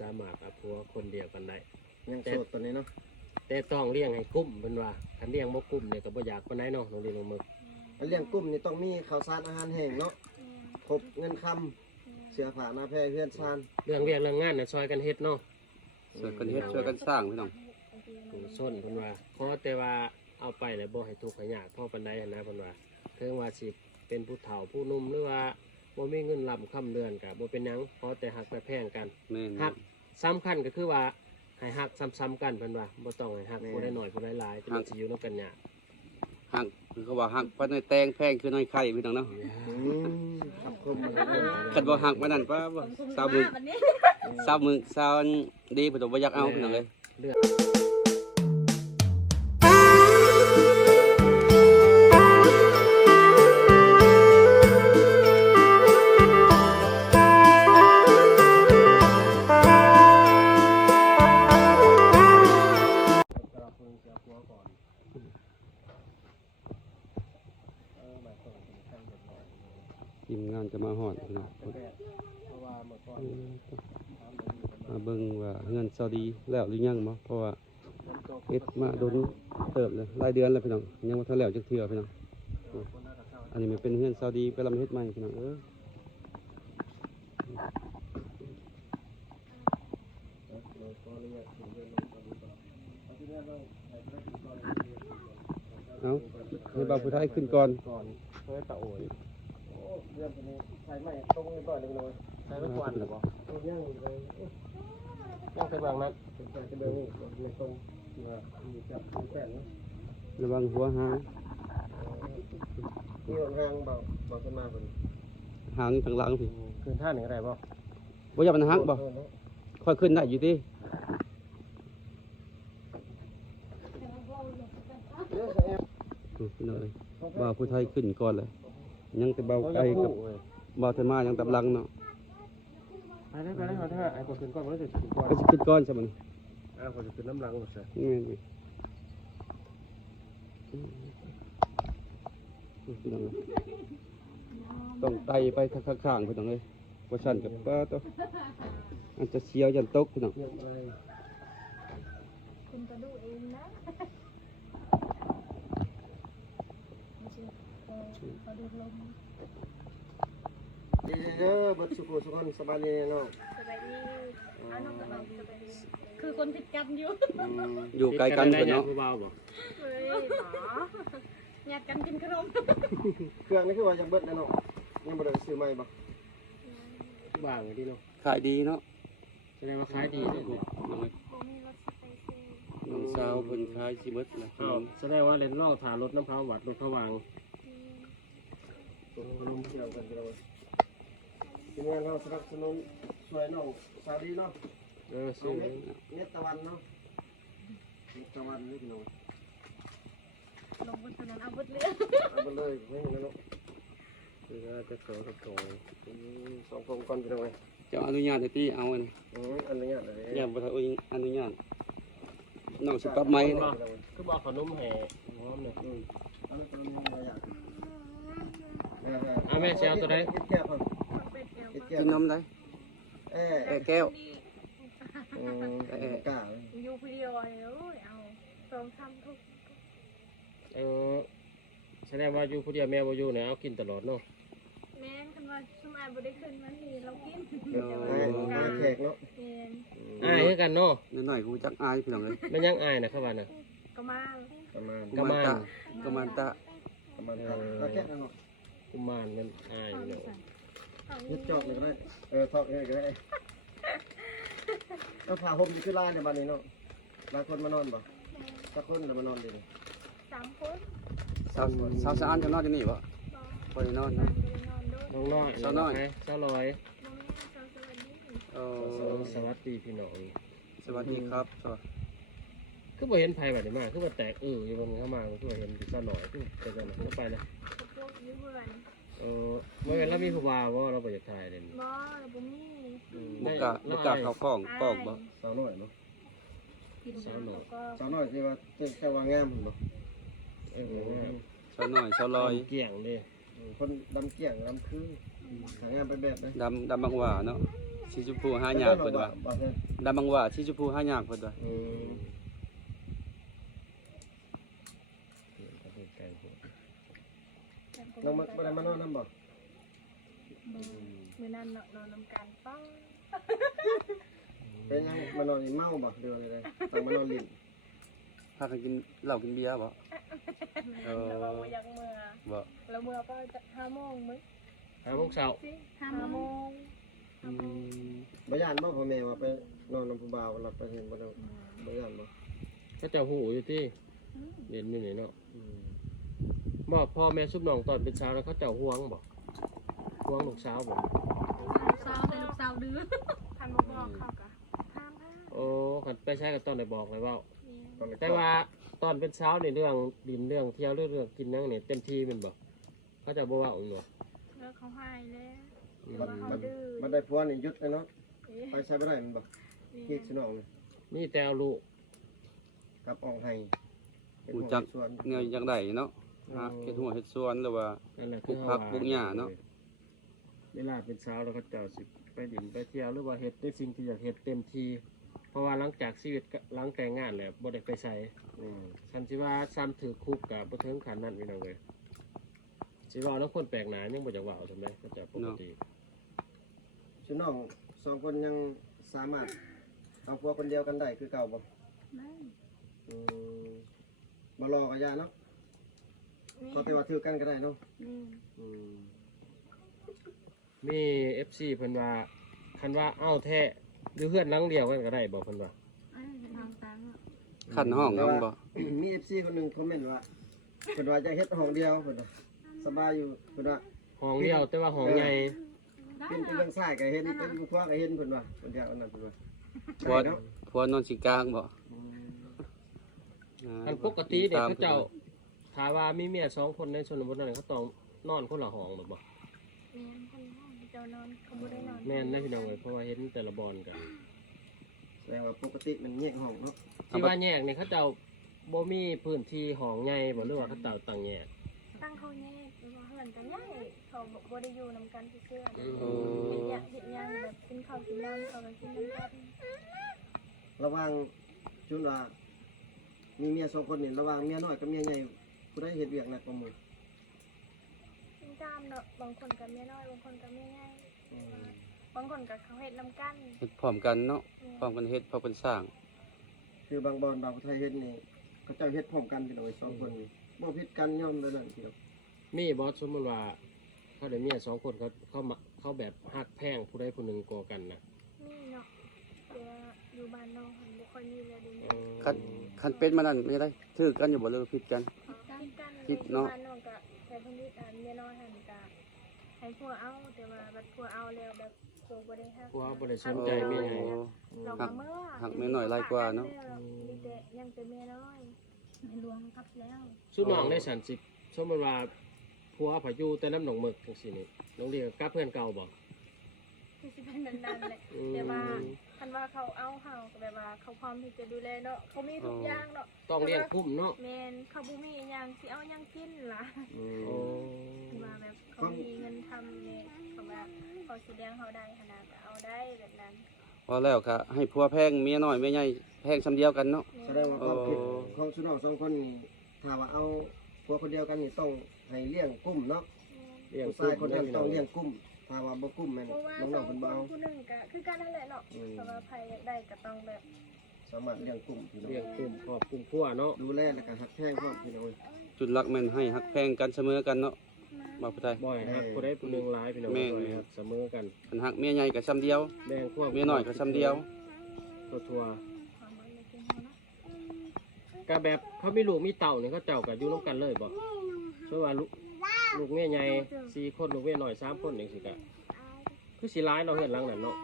สามารถเอาผัวคนเดียวกันได้ยังโสดตอนนี้เนาะแต่ต้องเลี้ยงให้กุ้มเป็นว่าคันเลี้ยงบ่กุ้มเนี่ยก็บ่อยากปานใดเนาะน้องดินน้องมึกเลี้ยงกุ้มนี่ต้องมีข้าวสารอาหารแห้งเนาะครบเงินคำเสื้อผ้าหน้าแพร่เพื่อนซานเรื่องเวียกเรื่องงานน่ะช่วยกันเฮ็ดเนาะช่วยกันเฮ็ดช่วยกันสร้างพี่น้องส้นเพิ่นว่าขอแต่ว่าเอาไปแล้วบ่ให้ทุกข์ให้ยากพอปานใดหั้นนะเพิ่นว่าถึงว่าสิเป็นผู้เฒ่าผู้หนุ่มหรือว่าบ่มีเงินรับค่ำเดือนก็บ่เป็นหยังขอแต่ฮักแต่แพงกันฮักสำคัญก็คือว่าให้ฮักซ้ำๆกันเพิ่นว่าบ่ต้องให้ฮักผู้ใดน้อยผู้ใดหลายแต่มันสิอยู่นำกันยากฮักคือเขาว่าฮักปานในแตงแพงคือน้อยไข่พี่น้องเนาะครับคมคันบ่ฮักปานนั้นป้าบ่สาวมึงสาวดีเพิ่นบ่อยากเอาพี่น้องเอ้ยทีมงานจะมาฮอดพี่น้องมาเบิ่งว่าเฮือนซาดีแล้วหรือยังบ่เพราะว่าเฮ็ดมาโดนเติบเลยหลายเดือนแล้วพี่น้องยังบ่ทันแล้วจักเทื่อพี่น้องอันนี้มันเป็นเฮือนซาดีไปลำเฮ็ดใหม่พี่น้องเอาให้บ่าวผู้ไทยขึ้นก่อนเฮ้ยตาโอยเรื่องนี้ใช้ไม่ตรงนี้ก่อนเลย ใช้ไม่กวนหรอบ่ ยังเลย ยังไปบางนั้นใช้จะเดินนี่ไม่ตรงว่ามีจับมีแป้นระวังหัวหางที่ห่างเบาขึ้นมาคนหางทางหลังพี่ขึ้นท่าหนึ่งอะไรบ่บ่อย่ามันหักบ่ค่อยขึ้นได้อยู่ติพี่น้อยบ่าวผู้ไทยขึ้นก่อนเลยยังแต่เบาไกลกับบ่าวไทยมายังตับหลังเนาะไปได้ไอ้คนขึ้นก่อนมันจะขึ้นก่อนก็สิขึ้นก่อนใช่มั้ยคนจะขึ้นน้ำหลังหมดใช่นี่พี่น้องต้องไต่ไปข้างๆพี่น้องเอ้ยบ่ซั่นกับป้าตัวอาจจะเสียวยันตกพี่น้องคุณก็ดูเองนะเขาดูลมบัดสุขสุขสบายดีเนาะสบายดีอ้าวน้องกับเราสบายดีคือคนผิดกันอยู่อยู่ไกลกันเนาะผู้บ่าวบ่เฮ้ยหรอญาติกันกินขนมเครื่องนี่คือว่าจะเบิดเนาะยังบ่ได้ซื้อใหม่บ่บางที่เนาะขายดีเนาะแสดงว่าขายดีเนาะน้องสาวเพิ่นขายสิเบิดล่ะแสดงว่าเล่นล่อถ่ารถน้ำพร้าววัดรถพระวางขนมเกี่ยวกันเลยทีนี้เราสนับสนุนช่วยน้องสาวดีเนาะซื้อเม็ดตะวันเนาะเม็ดตะวันนี่พี่น้องลงบนถนนเอาบดเลยเอาไปเลยไม่เห็นเนาะคือจะโตกับโตสองคนก่อนพี่น้องเจ้าอนุญาตให้ตีเอาอันนี้อนุญาตเลยอย่าบ่ทันอนุญาตน้องสิปรับใหม่คือบอกขนมแห่หอมเนี่ยอันนี้เป็นอนุญาตแม่เชียวตัวไหนกินนมได้แก้วกล้าอยู่คนเดียวเลยเอา2-3ทุกแสดงว่าอยู่ผู้เดียวแม่บ่อยู่เนี่ยเอากินตลอดเนาะแม่คันว่าสมัยบ่ได้ขึ้นมาทีเรากินแขกเนาะอายคือกันเนาะน้อยๆกูจักอายพี่น้องเอ้ยมันยังอายนะครับว่าน่ะกะมานกะมานตะแล้วแค่นั้นเนาะกุมารมันอายเนาะยึดจอกเลยก็ได้ทอกเลยก็ได้ก็พาห่มขึ้นลาในบ้านนี้เนาะบางคนมานอนบ่สักคนหรือมานอนดี3 คนสาวสะอาดจะนอนอยู่นี่บ่บ่ได้นอนเนาะน้องน้อยสาวน้อยสาวลอยสวัสดีพี่น้องสวัสดีครับคือบ่เห็นไผบัดนี้มาคือว่าแตกอยู่บนเข้ามาคือว่าเห็นสาวน้อยคือไปจังได๋ก็ไปเลยเมื่อเรามีผู้บ่าวบ่เราบ่อยากถ่ายเลยบ่เราบ่มีบ่กล้าเข้ากล้องบ่สาวน้อยเนาะสาวน้อยที่ว่าเจ้าว่างามบ่สาวน้อยสาวลอยเกี่ยงเด้คนดำเกี่ยงดำคือหางามไปแบบนะดำบางหว่าเนาะ สีชมพูหายากเพิ่นว่า บ่เพิ่น ดำบังว่าสีชมพูหายากเพิ่นว่า อืม น้องมาบ่ได้มานอนนำบ่ มื้อนั้นนอนนำกันป้า เป็นยังมานอนนี่เมาบ่เดืออะไรต้องมานอนลิ้น พากันกินเหล้ากินเบียร์บ่เออ เราอยากเมื่อ บ่ เราเมื่อก็จะ5 โมงมั้ย 5 โมงเช้า 5 โมง อืม บ่ย่านบ่พ่อแม่ว่าไปนอนนำผู้บ่าวรับไปเห็นบ่ได้บ่ย่านบ่ เขาเจ้าหูอยู่ที่เรียนอยู่นี่เนาะบ่พ่อแม่ซุบน้องตอนเป็นสาวแล้วเขาเจ้าห่วงบ่ห่วงลูกสาวบ่ สาวแต่ลูกสาวดื้อคันบ่บอกเขาก็ห้าม โอ้คันไปใช้กับตอนได้บอกเลยเว้า ตอนนี้ แต่ว่าตอนเป็นสาวนี่เรื่องดินเรื่องเที่ยวเรื่องกินนั่งนี่เต็มที่แมันบ่เขาเจะบ่เว้าอีกเนาะ แล้วเขาให้แล้ว บัดได้ผัวนี่หยุดเลยเนาะไปใช้บ่ได้มันบ่พี่สิน้องนี่ นี่แต่เอาลูก กลับออกให้เป็น รู้ ห่วง จัก ส่วน แนวจังไดเนาะหาเฮ็ดหัวเฮ็ดสวนหรือว่า นั่นแหละ ปลูกผักปลูกหญ้าเนาะ เวลาเป็นสาวแล้วเขาเจ้าสิไปดินไปเที่ยวหรือว่าเฮ็ดในสิ่งที่อยากเฮ็ดเต็มที่เพราะว่าหลังจากชีวิตหลังแต่งงานแล้วบ่ได้ไปไส อืม ฉันสิว่าซ้ำถือคุกกับบ่ถึงขั้นนั้นพี่น้องเอ้ยสิเว้าแล้วคนแปลกหน้ายังบ่อยากเว้าซั่นแหมเขาเจ้าปกติ สิน้องสองคนยังสามารถเอาผัวคนเดียวกันได้คือเก่าบ่ ไม่ อืมบ่รอก็อย่าเนาะเขาแต่ว่าถือกันก็ได้เนาะ นี่ อืม มี FC เพิ่นว่าคันว่าเอ้าแท้อยู่เฮือนหลังเดียวกันก็ได้บ่เพิ่นว่า ทางตัง ขั้นห้องเอาบ่ มี FC คนหนึงคอมเมนต์ว่าเพิ่นว่าจะเฮ็ดห้องเดียวเพิ่นว่าสบายอยู่เพิ่นว่า ห้องเดียวแต่ว่าห้องใหญ่ เป็นเรื่องซ้ายก็เห็นเป็นขวาก็เห็นเพิ่นว่าเพิ่นอยากอันนั้นเพิ่นว่า ผัว ได้เนาะ ผัวนอนสิกลางบ่ อืม คันปกติเนี่ยเขาเจ้าถ้าว่ามีเมีย2คนในชนบทนั้นเขาต้องนอนคนละห้องหรือบ่ แม่คนห้องเจ้านอนเขาบ่ได้นอน แม่นนะพี่น้องเอ้ยเพราะว่าเห็นแต่ละบอนกัน แสดงว่าปกติมันแยกห้องเนาะ ที่ว่าแยกเนี่ยเขาเจ้าบ่มีพื้นที่ห้องใหญ่บ่หรือว่าเขาเจ้าตั้งแยก ตั้งเขาแยกว่าเฮือนกันใหญ่เขาบ่ได้อยู่นำกันเพื่อน โอ้ เฮ็ดหยังแบบกินข้าวกินน้ำเขาก็กินนำกัน ระหว่างชุนว่ามีเมีย2คนนี่ระหว่างเมียน้อยกับเมียใหญ่ผู้ใดเฮ็ดเวียกหนักกว่าหมู่ กินตามเนาะบางคนกับเมียน้อยบางคนกับเมียใหญ่ อืม บางคนกับเขาเฮ็ดนำกัน เฮ็ดพร้อมกันเนาะพร้อมกันเฮ็ดพร้อมกันสร้าง คือบางบอนบางผู้ไทยเฮ็ดนี่เขาเจ้าเฮ็ดพร้อมกันพี่น้อง2คนนี่บ่ผิดกันย่อมแบบนั้นพี่น้อง มีบอสสมมติว่าเขาได้เมีย2คนเขาแบบฮักแพงผู้ใดผู้หนึ่งก่อกันนะ นี่เนาะแต่อยู่บ้านนอกมันบ่ค่อยมีเลยเดี๋ยวนี้ คันเป็นมานั่นไม่ได้ถือกันอยู่บ่หรือว่าผิดกัน คิดกัน คิดเนาะ บ้านนอกก็ใช้พนิดเมียน้อยหันก็ให้ผัวเอาแต่ว่าบัดผัวเอาแล้วแบบโตบ่ได้ฮัก ผัวบ่ได้สนใจเมียใหญ่ เรา หั ก็ ก เมื่อ หักเมียน้อยหลายกว่าเนาะ มีแต่ยังแต่เมียน้อยในหลวงกลับแล้ว สุน้องได้สันสิสมมติว่าผัวพายุแต่น้ำหนองหมึกจังซี่นี่น้องเรียกกับเพื่อนเก่าบ่ คือสิเป็นนั้นๆแหละ อืม แต่ว่าคันว่าเขาเอาเฮาก็แบบว่าเขาพร้อมที่จะดูแลเนาะเขามีทุกอย่างเนาะ ต้องเลี้ยงกุ้มเนาะ แม่นเขาบ่มีอิหยังสิเอาหยังกินล่ะ โอ้ ว่าแบบเขามีเงินทำเนี่ยเขาแบบเขาแสดงเขาได้ขนาดก็เอาได้แบบนั้น พอแล้วก็ให้ผัวแพงเมียน้อยเมียใหญ่แพงซำเดียวกันเนาะ แสดงว่าความผิดของชุนน้อง2คนนี่ถ้าว่าเอาผัวคนเดียวกันนี่ต้องให้เลี้ยงกุ้มเนาะ เลี้ยง ผู้ กุ้ ชาย ม คนนั้นต้องเลี้ยงกุ้มถ้าว่าบ่กุ้มแม่น เพราะว่า น้ ส อ อง ง ๆเพิ่น ค บ่ น เอา ผู้หนึงก็คือการนั่นแหละเนาะเพราะว่าใครอยากได้ก็ต้องแบบ สามารถเลี้ยงกุ้มพี่น้อง เลี้ยงกุ้มครอบกุ้มพัวเนาะ ดูแลแล้วก็หักแพงพร้อมพี่น้อง จุดหลักแม่นให้ฮักแพงกันเสมอกันเนาะบ่ผู้ใด บ่อยฮักผู้ใดผู้หนึ่งหลายพี่น้อง แม่น บ่อยฮักเสมอกัน คันฮักเมียใหญ่ก็ซำเดียว แบ่งพวก เมียน้อยก็ซำเดียว ทั่ว ความมันไม่กินเขาเนาะ ๆก็แบบเขามีลูกมีเต่านี่เขาเจ้าก็อยู่ร่วมกันเลยบ่เพราะว่าลูกเมียใหญ่4คนลูกเมียน้อย3คนจังซี่ก็คือสิหลายเนาะเฮือนหลังนั้นเนาะ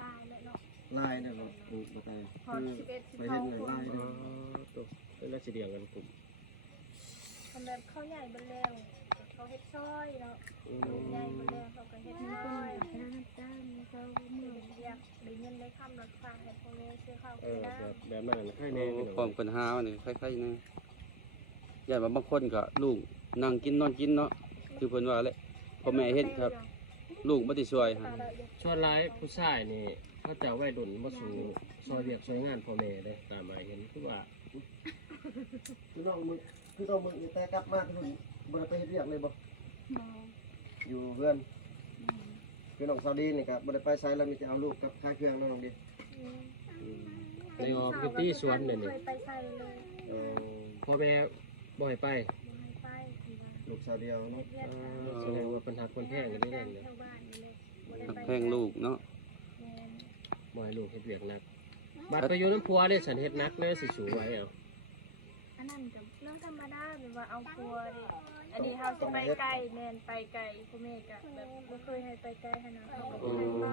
ลายเลยเนาะ ลายเนี่ยบ่บ่ตาย พอ คือ 11 ไปเห็น 12 หลาย คน ลาย อ๋อ เนาะ ตัวเป็นราชเดียงกันกลุ่ม คนแบบเขาใหญ่เบนแล้วเขาเฮ็ดซอยเนาะลูกใหญ่เบนแล้วเขาก็เฮ็ดซอยจ้างเขาเมื่ออยากได้เงินได้คำรักษาให้พ่อแม่ซื้อข้าว เอ กิน อ น้ แบบนั้นนะใครแน่พี่น้ พร้อ อง มกันหาว่านี่คล้ายๆนะย่านว่าบางคนก็ลูกนั่งกินนอนกินเนาะคือเพิ่นว่าแหละพ่อแม่เฮ็ดครับ ลูกบ่ได้ช่วย ตาเราอยู่ ส่วนหลายผู้ชายนี่เขาจะเอาไว้ดุนบ่สู่ซอยเวียกซอยงานพ่อแม่เด้ตามมาเห็นคือว่า คือน้องมึงนี่แต่กลับมาที่นู่นบ่ได้ไปเฮ็ดเวียกเลยบ่ มอง อยู่เพื่อนคือน้องซาวดีนี่ก็บ่ได้ไปไสแล้วมีแต่เอาลูกกับค่ายเครื่องน้องดิ ในออมคือตี้สวนเนี่ย เค นี่ ยไปใส่เลย เออ พ่อแม่บ่ให้ไป บ่ให้ไปคือว่า ลูกสาวเดียวเนาะ เฮ็ด แสดงว่าปัญหาคนแพงกันได้ แท แน่ ง เลย ชาวบ้านนี่เลยบ่ได้ไป แพงลูกเนาะ แม่น บ่ให้ลูกเฮ็ดเวียกหนักบัดไปอยู่น้ำพัวได้ฉันเฮ็ดหนักเลยสิสูไว้เอา อันนั้นก็เรื่องธรรมดาหรือว่าเอาครัวดิอันนี้เฮาสิไปไกลแม่นไปไกลพ่อแม่ก็แบบบ่เคยให้ไปไกลขนาดนั้นเฮาบ่ให้ไป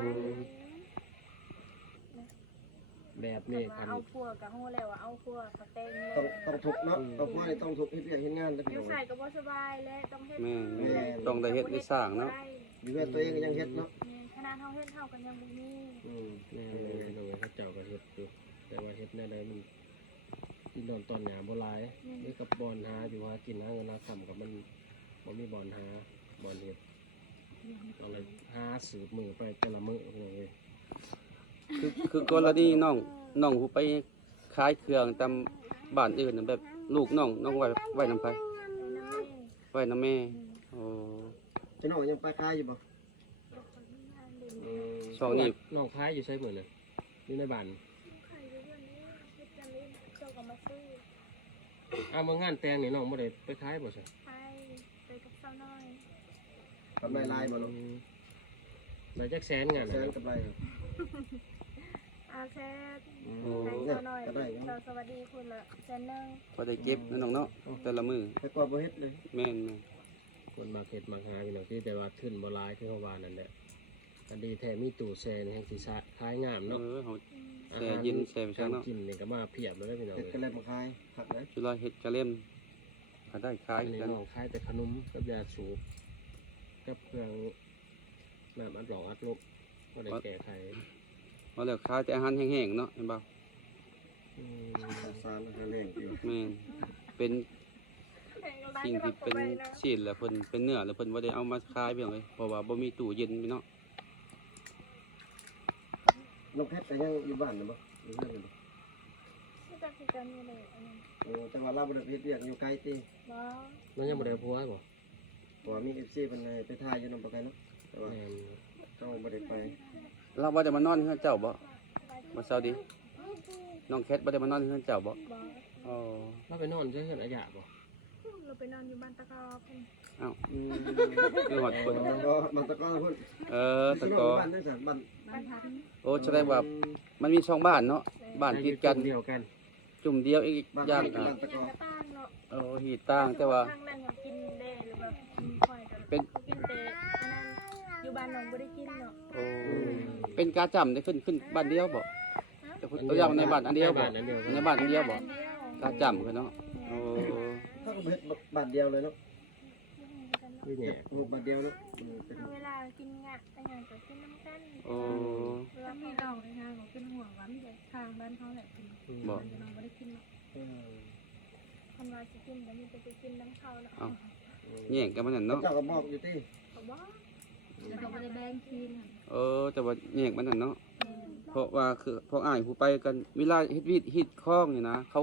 แบบนี้ ว่า คัน เอาครัวก็ฮู้แล้วว่าเอาครัวก็แต่งเลย ต้องทุกข์เนาะต้องพ่อนี่ต้องทุกข์เฮ็ดเวียกเฮ็ดงานเด้อ อ พี่น้ ยู่ อง ใส่ก็บ่สบายและต้องเฮ็ด แม่ต้องได้เฮ็ดได้สร้างเนาะ อยู่เพื่อนตัวเองก็ยังเฮ็ดเนาะ ขนาดเฮาเฮ็ดเฮาก็ยังบ่มี แน่เลยพี่น้องเอ้ยเขาเจ้าก็เฮ็ดอยู่แต่ว่าเฮ็ดแน่ใดมันกินนอนตอนหยามบ่หลายนี่กับบอลหาอยู่หากินหาเงินหาค่ำกับมันบ่มีบอลหาบอลเฮ็ดเอาเลยหาสืบมือไปแต่ละมื้อพี่น้องเอ้ย คือกรณีน้องผู้ไปขายเครื่องตามบ้านอื่นน่ะแบบลูกน้องไว้นำไผไว้นำแม่โอ้ พี่น้องยังไปขายอยู่บ่ ช่วงนี้ น้องคายอยู่ใช่เหมือนน่ะอยู่ในบ้านเอามางานแต่งนี่น้องบ่ได้ไปขายบ่ใช่ ไปกับสาวน้อย กำไรลายบ่เนาะ ได้จักแสนงาน แส น่ะ นกำไรครับ อาแซด โอ้ ให้ เนี่ย สาวน้อย ก็ได้เนาะ สวัสดีคุณละแสนนึง พอได้เก็บนะน้องเนาะแต่ละมื้อ แต่ก่อนบ่เฮ็ดเลย แม่น คนมาเฮ็ดมาหาพี่น้องที่แต่ว่าขึ้นบ่หลายคือเฮาว่านั่นแหละอันดีแท้มีตู้แช่นี่แห่งสิสะขายงาม เนาะ เนาะ เฮาแช่เย็นแช่ไปซั กาก ร เนาะ กินนี่ก็มาเพียบเลยพี่น้อง เฮ็ด เอ้ย ก็เลยมาขายผักนะ จุฬาเฮ็ดกะเล่มก็ได้ขาย อันนี้ กัน น้องขายแต่ขนมกับยาสูบกับเครื่องน้ำอัดหลอกอัดลบบ่ได้แก้ไข พอแล้วขายแต่อาหารแห้งๆเนาะเห็นบ่ อืม สารอาหารแห้งอยู่ แม่นเป็นสิ่งที่เป็นชิ้นแล้วเพิ่นเป็นเนื้อแล้วเพิ่นบ่ได้เอามาขายเพียงเลยเพราะว่าบ่มีตู้เย็นพี่เนาะ น้องเพชรก็ยังอยู่บ้านน่ะบ่อยู่เฮือนน่ะบ่ ที่จะคือกันอยู่เลยอันนี้ จังหวัดเราบ่ได้ไปเฮ็ดเวียกอยู่ไกลติ บ่ แล้วยังบ่ได้เอาผัวบ่ เพราะว่ามี FC เพิ่นให้ไปถ่ายอยู่นำปะไกเนาะแต่ว่า แม่น เจ้าบ่ได้ไป เราบ่ได้มานอนเฮือนเจ้าบ่บ่เช้าดีน้องแคทบ่ได้มานอนเฮือนเจ้าบ่ บ่ อ๋อ เราไปนอนใช้เฮือนอาญะบ่ เราไปนอนอยู่บ้านตะกอพุ่น อ้าว อืม คือฮอดคน มันตะกอพุ่น ตะกอ บ้านได้ซั่นบ้าน บ้านพัก โอ้แสดงว่ามันมี2บ้านเนาะบ้านติดกัน เดียวกัน จุ่มเดียวอีก บ้าน อย่าง บ้านตะกอ กระตั้งเนาะ โอ้หีดต่างแต่ว่า ทางนั้นก็กินเด้หรือแบบค่อยกัน เป็น กินเด้อันนั้นอยู่บ้านน้องบ่ได้กินเนาะ โอ้เป็นกาจำได้ขึ้นบ้านเดียวบ่แต่ตัวอย่างในบ้านอันเดียวบ่ในบ้านอันเดียวบ่กาจำคือเนาะโอ้ ถ้าก็เฮ็ดบ้านเดียวเลยเนาะ คือแหน่ ลูกบ้านเดียวเนาะเป็น เวลากินงะอะไรอย่างก็กินน้ำกัน โอ้ เวลามีเราในทางก็เป็นห่วงว่ามีแต่ทางบ้านเขาแหละกิน บ่ น้องบ่ได้กินเนาะคนว่าสิกินก็มีแต่ไปกินน้ำเขาเนาะ เอ้าแย่งกันมันนั่นเนาะ เจ้าก็บอกอยู่ติ เขาบ่แล้วเขาบ่ได้แบ่งทีม แต่ว่าแย่งมันนั่นเนาะเพราะว่าคือพวกอ้ายผู้ไปกันเวลาเฮ็ดวีดเฮ็ดคล้องนี่นะเขา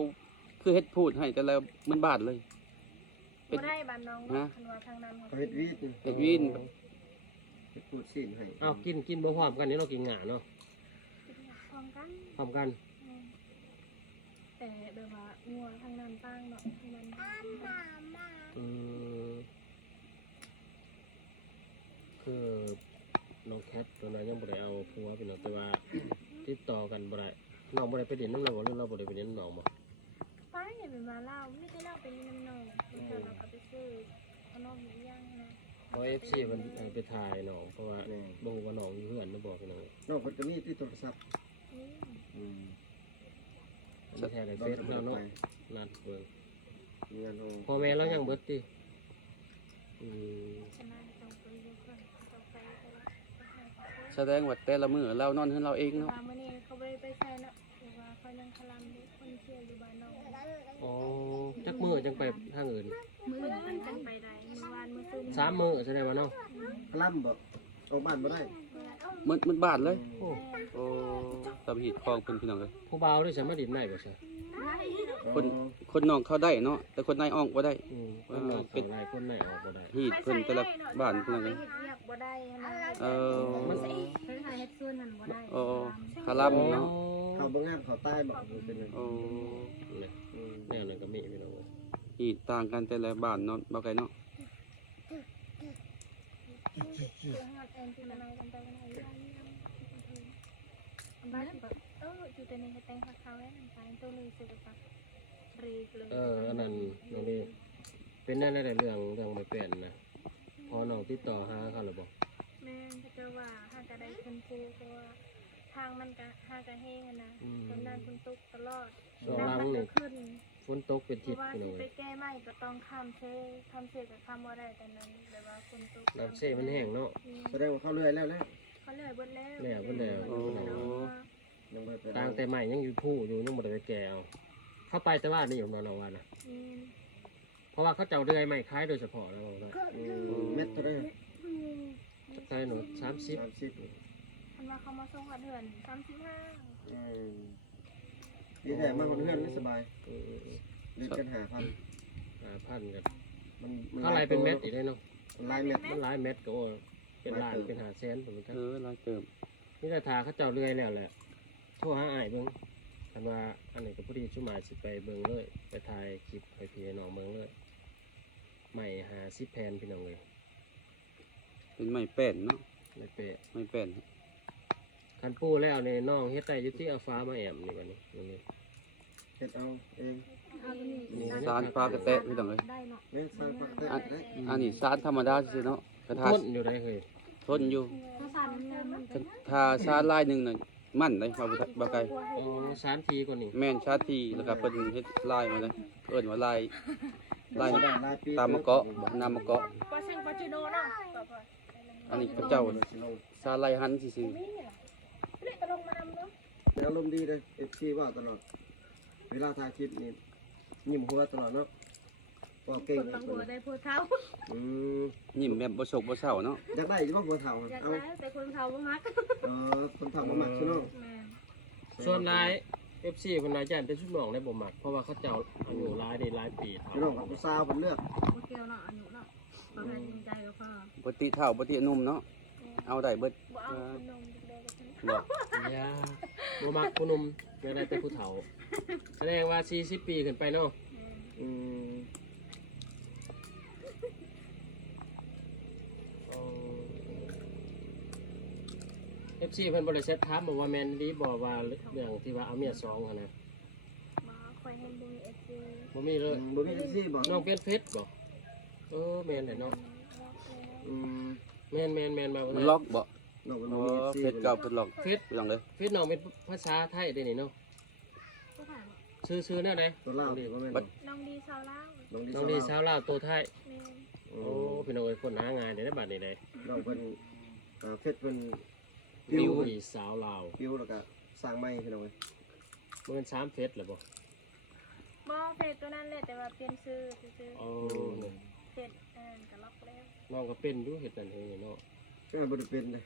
คือเฮ็ดพูดให้แต่ละมันบาทเลย บ่ได้บ้านน้องเนาะคันว่าทางนั้น เขาเฮ็ดวีด เฮ็ดวีน เฮ็ดพูดซีนให้ เอากินบ่พร้อมกันนี่เรากินหงาเนาะ พร้อมกัน พร้อมกัน แต่แบบว่างัวทางนั้นตั้งเนาะทางนั้น อืมคือน้องแคทตัวนั้นยังบ่ได้เอาผัวเป็นเนาะแต่ว่าติดต่อกันบ่ได้น้องบ่ได้ไปเด่นน้ำเราบ่หรือเราบ่ได้ไปเด่นน้ำน้องบ่ ไปเป็นมาเล่าไม่ได้เล่าเป็นน้ำนองแต่เราก็ไปซื้อขนมย่างนะ เพราะ FC มันไปถ่ายน้องเพราะว่าบ่ฮู้ว่าน้องอยู่เฮือนนะบอกพี่น้อง น้องเพิ่นก็มีที่โทรศัพท์ นี่ อันนี้แท้ในเฟซเนาะเนาะนั่นเบิ่ง มีงานโอ้ พ่อแม่เรายังเบิดติอืม ชนะต้องไปอยู่คนต้องไปแต่ละ แสดงว่าแต่ละมื้อเรานอนเฮือนเราเองเนาะ ว่ามื้อนี้เขาไปใส่เนาะแต่ว่าเขายังคลำอยู่คนเชื่ออยู่บ้านน้อง อ๋อจักมื้อจังไปทางอื่น มื้ออื่นมันจังไปได้มื้อวานมื้อซื่น 3 มื้อแสดงว่าเนาะ คลั่มบ่ ค ออกบ้านบ่ได้ มันบาดเลย โอ้ โอ้ตามหีดคลองเพิ่นพี่น้องเลย ผู้บ่าวด้วยสามารถดินได้บ่ใช่ คนนอกเข้าได้เนาะแต่คนในออกบ่ได้ คนนอกเข้าได้คนในออกบ่ได้ หีดเพิ่นแต่ละบ้านพี่น้อง ไป เลย เฮ็ดเวียกบ่ได้นะ มัน เพิ่นหาเฮ็ดส่วนนั้นบ่ได้ โอ้คารับเนาะ เขาบ่งามเขาใต้บอกเป็นจัง โอ้ เนี่ยแนวนั้นก็มีพี่น้องเอ้ย หีดต่างกันแต่ละบ้านเนาะบ่ไกลเนาะ ตัวฮอดเองที่มันเอากันไปไหนได้บ้านแบบอยู่แต่ในเฮ็ดแต่งผักเขาแล้วนั่นไปตัวนี้สิก็ปักรีเลย อันนั้นน้องนี่เป็นแน่ได้เรื่องไม่เป็นนะพอน้องติดต่อหาเขาหรือบ่ แม่ก็จะว่าหากระได้ขึ้นภูเพราะว่าทางมันก็หากระแห้งนะตอนนั้นฝนตกตลอด ช่วงห น้ำ ลัง มันก็ นี่ ขึ้น ฝนตกเป็น เพ ทิศ ราะว่า พี่น้ ที่ อง ไป เอ้ย แก้ไม่ก็ต้องข้ามเซกับข้ามว่าได้แต่นั้นแต่ว่าฝนตก น้ำเซ่มันแห้งเนาะ แสดงว่าเขาเลื่อยแล้ว เขาเลยเบิดแล้ว แล้วเบิดแล้ว ยังบ่ได้ ต่างแต่ใหม่ยังอยู่ผู้อยู่ยังบ่ได้ไปแก่เอาเข้าไปแต่ว่านี่ผมนอนว่านะเพราะว่าเขาเจ้าเดือยใหม่คล้ายโดยเฉพาะแล้วบอกว่า เม็ดเท่าไหร่ ใช่หนู30 30 คันว่าเขามาส่งกับเดือน35 ดีแท้มาคนเพื่อนไม่สบาย เออ เล่นกัน5,000 5,000กัน มัน เท่าไรเป็นเม็ดอีกได้เนาะ ลายเม็ด มันหลายเม็ดก็โอ้เป็นล้านเป็น500,000ผมก็ หลายเติม นี่ถ้าทาเขาเจ้าเลื่อยแล้วแหละโทรหาอ้ายเบิ่งคันว่าอันนี้ก็พอดีชุมาสิไปเบิ่งเลยไปถ่ายคลิปให้พี่น้องเบิ่งเลยใหม่50แผ่นพี่น้องเลย เป็นไม้แป้นเนาะ ไม่เป๊ะ ไม้แป้น คันปูแล้วเนี่ยน้องเฮ็ดได้อยู่ที่เอาฟ้ามาแอมนี่บัดนี้นี่ เฮ็ดเอาเอง เอาตัวนี้ นี่ สารปลากระแตะพี่น้องเลย ได้เนาะ เล่นสร้างปักเตะ อัน ได้ อันนี้สารธรรมดาซื่อๆเนาะกระทา ทนอยู่ได้เคย ทนอยู่ ถ้าสารเงินมันก็ ทาสารลายหนึงน่ะมั่นได้บ่ไกล อ๋อ3 ทีกว่านี่ แม่นชาติที่แล้วก็เพิ่นเฮ็ดลายมาเลยเอิ้นว่าลายลาย ลายปี ตามมะเกาะนามมะเกาะ ปอเซงปอจิโนเนาะก็พอ อันนี้พระเจ้า สิลง สารลายหันซื่อ มีเนี่ยเละตะลงมานำเนาะ อารมณ์ดีเลย FC ว่าตลอด เวลาถ่ายคลิปนี่ยิ้มหัวตลอดเนาะว่าเก่ง คนบางหัวได้ผู้เฒ่า อืม ๆยิ้มแบบบ่โศกบ่เศร้าเนาะ อยากได้อยู่บ่หัวเฒ่า อยาก เอา ได้แต่คนเฒ่าบ่มัก คนเฒ่าบ่มักซิเนาะ แม่น ส่วนนาย FC เพิ่นนายย่านแต่ชุดน้องได้บ่มักเพราะว่าเขาเจ้าอายุหลายได้หลายปีเท่า พี่น้องกับผู้สาวเพิ่นเลือก บ่เกี่ยวเนาะอายุเนาะบ่ให้จริงใจก็พอ บ่ติเฒ่าบ่ติหนุ่มเนาะเอาได้เบิด บ่เอาขนมเด็กๆกัน บอก อย่าบ่มักผู้หนุ่มอยากได้แต่ผู้เฒ่าแสดงว่า40 ปีขึ้นไปเนาะ อืม FC เพิ่นบ่ได้เซ็ตถามบอกว่าแม่นดีบ่ว่าเรื่องที่ว่าเอาเมียสองหั่นนะ มาคอยให้บุญเอฟซี บ่มีเลย บ่มี FC บ่ น้องเป็นเฟซบ่แม่นแหละเนาะ อืม แม่นมาบ่ มัน ได้ ล็อกบ่ น้องเพิ่น อ๋ บ่ อ มี FC เฟซเก่าเพิ่นล็อก เฟซ พี่น้องเลย เฟซน้องเป็นภาษาไทยได้นี่เนาะ ผู้ถาม ชื่อแนวใด ตัวลาวดิบ่แม่น น้องดีชาวลาว น้องดีชาวลาวตัวไทย แม่ โอ้พี่น้องเอ้ยคนหางานได้บัดนี้ได้ น้องเพิ่นเฟซเพิ่น บิวอีสาวลาว ปิวแล้วก็สร้างใหม่พี่น้องเอ้ย บ่แม่น3เฟซแล้วบ่ บ่เพจตัวนั้นแหละแต่ว่าเปลี่ยนชื่อซื่อ อ๋อ ๆเพจก็ล็อกแล้ว น้องก็เป็นอยู่เฮ็ดนั่นเองเนาะ ก็บ่ได้เป็นเลย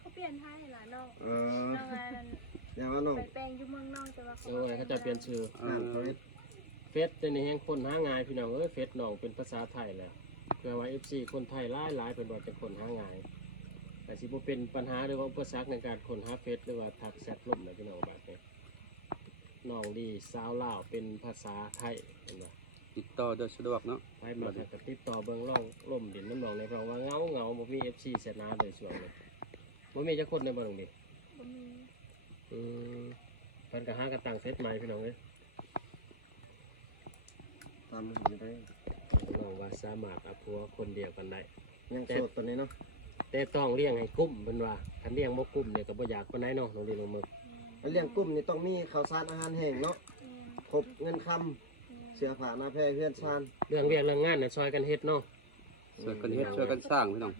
เขาเปลี่ยนให้ล่ะน้อง เออ น้องอัน อย่างว่าน้อง ไปแปลงอยู่เมืองนอกแต่ว่า โอ้ยเขาจะเปลี่ยนชื่อ อ่านเขาเฮ็ด เฟซแต่นี่แฮงคนหางานพี่น้องเอ้ยเฟซน้องเป็นภาษาไทยแล้วเพื่อว่า FC คนไทยหลายๆเป็นว่าจะคนหางานแต่สิบ่เป็นปัญหาหรือว่าอุปสรรคในการค้นหาเฟซหรือว่าทักแชทล่มนะพี่น้องบัดนี้น้องดีสาวลาวเป็นภาษาไทยเห็นบ่ ติดต่อโดยสะดวกเนาะ ไปมาแต่ก็ติดต่อเบิ่งร่องล่มดินน้ำนองในเพราะว่าเงาบ่มี FC เสนาโดยส่วนเลยบ่มีจักคนในเบิ่งดิ บ่มี อืมเพิ่นก็หากระตังเฟซใหม่พี่น้องเอ้ย ตามมันอยู่ได้ น้องว่าสามารถเอาผัวคนเดียวกันได้ ยังโสดตัวนี้เนาะ แต่ต้องเลี้ยงให้กุ้มเพิ่นว่าคันเลี้ยงบ่กุ้มเนี่ยก็บ่อยากปานใดเนาะน้องดีน้องมึก แล้วเลี้ยงกุ้มนี่ต้องมีข้าวสารอาหารแห้งเนาะครบเงินคำเสื้อผ้าหน้าแพรเพื่อนชาน เรื่องเวียกเรื่องงานน่ะช่วยกันเฮ็ดเนาะ ช่วยกันเฮ็ดช่วยกันสร้างพี่น้อง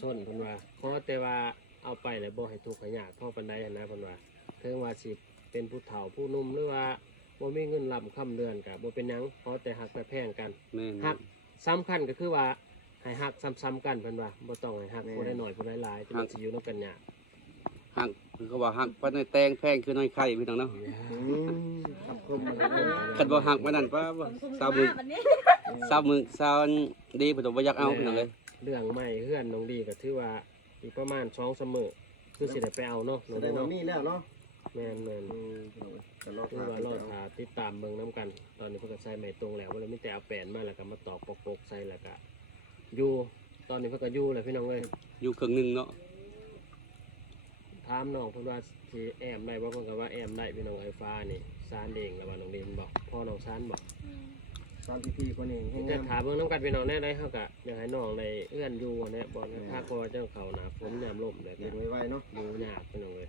ส้นเพิ่นว่าขอแต่ว่าเอาไปแล้วบ่ให้ทุกข์ให้ยากเท่าปานใดหันนะเพิ่นว่าถึงว่าสิเป็นผู้เฒ่าผู้หนุ่มหรือว่าบ่มีเงินรับค่ำเดือนก็บ่เป็นหยังขอแต่ฮักแต่แพงกัน แม่น ฮักสำคัญก็คือว่า ให้ฮักซ้ำๆกันเพิ่นว่าบ่ต้องให้ฮักผู้ใดน้อยผู้ใดหลายที่มันสิอยู่นำกันยาก หักคือเขาว่าหักปานในแตงแพงคือน้อยไข่พี่น้องเนาะ คำคมมันเลย คันบ่หักปานนั้นป้าสาวมึง วันนี้ สาวมึงสาวดีบ่ต้องบ่อยากเอาพี่น้องเลย เรื่องใหม่เฮือนน้องดีก็ถือว่าอีกประมาณ2 3มื้อคือสิได้ไปเอาเนาะ แส น้อง ด ดี งว่า เนาะ มีแล้วเนาะ แม่น แต่รอ ๆคือว่ารอท่าติดตามเบิ่งนํกัน ตอนนี้เพิ่นก็ใส่ไม้ตรงแล้วบ่ได้มีแต่เอาแป้นมาแล้วก็มาตอกปกๆใส่แล้วก็อยู่ตอนนี้เพิ่นก็อยู่แล้วพี่น้องเอ้ย อยู่ครึ่งหนึงเนาะ ถามน้องเพิ่นว่าสิแอมได้บ่เพิ่นก็ว่าแอมได้พี่น้องไอ้ฟ้านี่ซานเองแล้วว่าน้องดีมันบอกพ่อน้องซานบอก ตามพี่ๆคนนี้ให้ จะ งาม ถามเบิ่งนํกันพี่น้องแน่ได้เฮาก็อยากให้น้องได้เอื้อนอยู่แน่บ่นะถ้าพอเจ้าเขาหน้าฝนยามลมแล้ว เรี ก็ ยนไวๆเนาะ อยู่ยากพี่น้องเอ้ย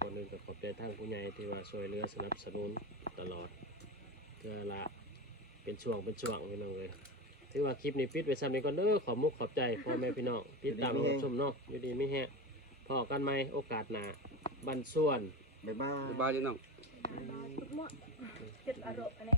คนหนึงก็ขอบใจทางผู้ใหญ่ที่ว่าช่วยเหลือสนับสนุนตลอดเทื่อละเป็นช่วงพี่น้องเอ้ยถือว่าคลิปนี้ปิดไว้ซ้ำนี้ก่อนเด้อขอบมุกขอบใจพ่อแม่พี่น้องติดตามรับชมเนาะอยู่ดีมีแฮะพอกันใหม่โอกาสหน้าบันส่วน บ๊ายบาย บ๊ายบายพี่น้อง ทุกหมดจุดอารมณ์อันนี้